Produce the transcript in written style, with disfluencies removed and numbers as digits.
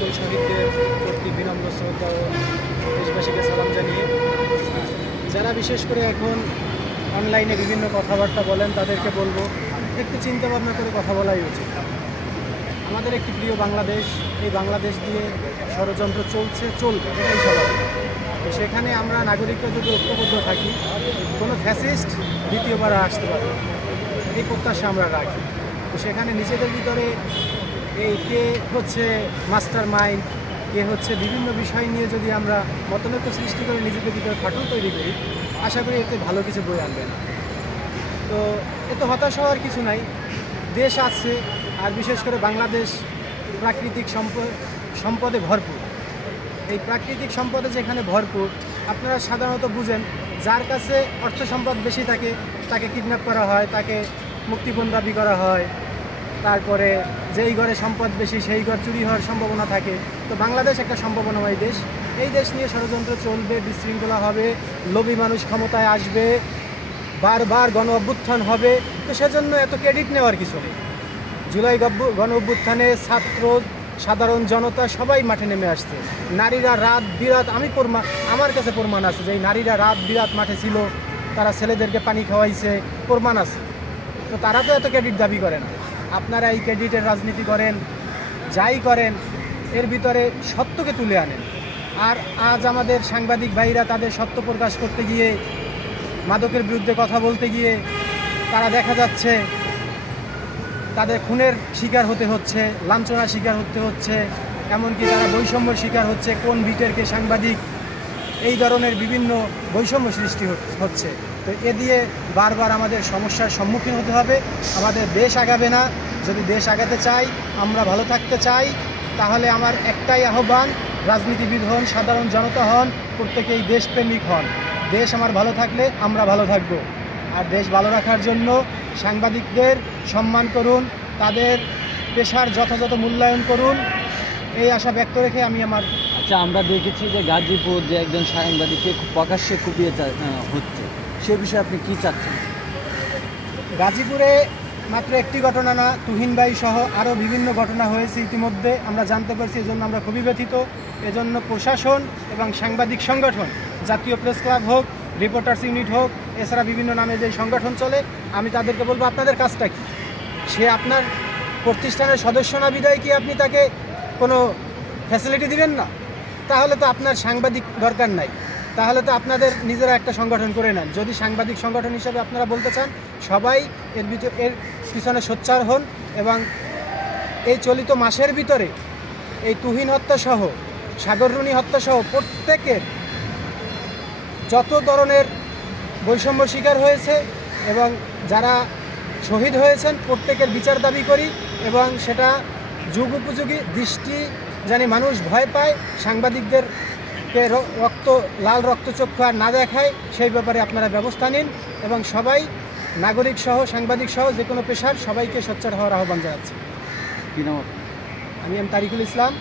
সকল শহীদদের প্রতি বিনম্র শ্রদ্ধা ও দেশবাসীকে সালাম জানিয়ে, যারা বিশেষ করে এখন অনলাইনে বিভিন্ন কথাবার্তা বলেন তাদেরকে বলবো একটু চিন্তা ভাবনা করে কথা বলাই উচিত। আমাদের একটি প্রিয় বাংলাদেশ, এই বাংলাদেশ দিয়ে ষড়যন্ত্র চলবে, এটাই স্বাভাবিক। তো সেখানে আমরা নাগরিকরা যদি ঐক্যবদ্ধ থাকি, কোনো ফ্যাসিস্ট দ্বিতীয়বার আসতে পারবে, এই প্রত্যাশা আমরা রাখি। তো সেখানে নিজেদের ভিতরে এই কে হচ্ছে মাস্টার মাইন্ড, কে হচ্ছে বিভিন্ন বিষয় নিয়ে যদি আমরা মতনৈক্য সৃষ্টি করে নিজেদের ভিতরে ফাটল তৈরি করি, আশা করি এতে ভালো কিছু বই আনবে না। তো এতে হতাশ হওয়ার কিছু নাই, দেশ আছে। আর বিশেষ করে বাংলাদেশ প্রাকৃতিক সম্পদে ভরপুর। এই প্রাকৃতিক সম্পদে যেখানে ভরপুর, আপনারা সাধারণত বুঝেন, যার কাছে অর্থ সম্পদ বেশি থাকে তাকে কিডন্যাপ করা হয়, তাকে মুক্তিপণ দাবি করা হয়। তারপরে যেই ঘরে সম্পদ বেশি সেই ঘর চুরি হওয়ার সম্ভাবনা থাকে। তো বাংলাদেশ একটা সম্ভাবনাময় দেশ। এই দেশ নিয়ে ষড়যন্ত্র চলবে, বিশৃঙ্খলা হবে, লোভী মানুষ ক্ষমতায় আসবে, বারবার গণ অভ্যুত্থান হবে। তো সেজন্য এত ক্রেডিট নেওয়ার কিছু নেই। জুলাই গণ অভ্যুত্থানে ছাত্র, সাধারণ জনতা সবাই মাঠে নেমে আসছে। নারীরা রাত বিরাত, আমার কাছে প্রমাণ আছে যে এই নারীরা রাত বিরাত মাঠে ছিল, তারা ছেলেদেরকে পানি খাওয়াইছে, প্রমাণ আছে। তো তারা তো এত ক্রেডিট দাবি করে না। আপনারা এই ক্রেডিটের রাজনীতি করেন, যাই করেন, এর ভিতরে সত্যকে তুলে আনেন। আর আজ আমাদের সাংবাদিক ভাইরা তাদের সত্য প্রকাশ করতে গিয়ে, মাদকের বিরুদ্ধে কথা বলতে গিয়ে তারা দেখা যাচ্ছে তাদের খুনের শিকার হতে হচ্ছে, লাঞ্ছনার শিকার হতে হচ্ছে, এমনকি তারা বৈষম্যের শিকার হচ্ছে। কোন বিটের কে সাংবাদিক, এই ধরনের বিভিন্ন বৈষম্য সৃষ্টি হচ্ছে। তো এ দিয়ে বারবার আমাদের সমস্যার সম্মুখীন হতে হবে। আমাদের দেশ আগাবে না। যদি দেশ আগাতে চাই, আমরা ভালো থাকতে চাই, তাহলে আমার একটাই আহ্বান, রাজনীতিবিদ হন, সাধারণ জনতা হন, প্রত্যেকেই দেশপ্রেমিক হন। দেশ আমার ভালো থাকলে আমরা ভালো থাকব। আর দেশ ভালো রাখার জন্য সাংবাদিকদের সম্মান করুন, তাদের পেশার যথাযথ মূল্যায়ন করুন, এই আশা ব্যক্ত রেখে আমি আমার আমরা দেখেছি যে গাজীপুর যে একজন সাংবাদিককে প্রকাশ্যে কুপিয়ে হচ্ছে, সে বিষয়ে আপনি কি চাচ্ছেন? গাজীপুরে মাত্র একটি ঘটনা না, তুহিন ভাই সহ আরও বিভিন্ন ঘটনা হয়েছে ইতিমধ্যে আমরা জানতে পারছি। এজন্য আমরা খুবই ব্যথিত। এজন্য প্রশাসন এবং সাংবাদিক সংগঠন, জাতীয় প্রেস ক্লাব হোক, রিপোর্টার্স ইউনিট হোক, এছাড়া বিভিন্ন নামে যে সংগঠন চলে, আমি তাদেরকে বলবো আপনাদের কাজটা কী? সে আপনার প্রতিষ্ঠানের সদস্য না বিদায় কি আপনি তাকে কোনো ফ্যাসিলিটি দিবেন না? তাহলে তো আপনার সাংবাদিক দরকার নাই। তাহলে তো আপনাদের নিজেরা একটা সংগঠন করে নেন। যদি সাংবাদিক সংগঠন হিসেবে আপনারা বলতে চান, সবাই এর পিছনে সোচ্চার হন এবং এই চলিত মাসের ভিতরে এই তুহিন হত্যাসহ, সাগররুনি হত্যাসহ প্রত্যেকের যত ধরনের বৈষম্য শিকার হয়েছে এবং যারা শহীদ হয়েছেন প্রত্যেকের বিচার দাবি করি এবং সেটা যুগ উপযোগী দৃষ্টি জানি মানুষ ভয় পায়, সাংবাদিকদেরকে লাল রক্তচক্ষু আর না দেখায়, সেই ব্যাপারে আপনারা ব্যবস্থা নিন এবং সবাই নাগরিক সহ, সাংবাদিক সহ যে কোনো পেশার সবাইকে সোচ্চার হওয়ার আহ্বান জানাচ্ছি। কি নাম? আমি তারিকুল ইসলাম।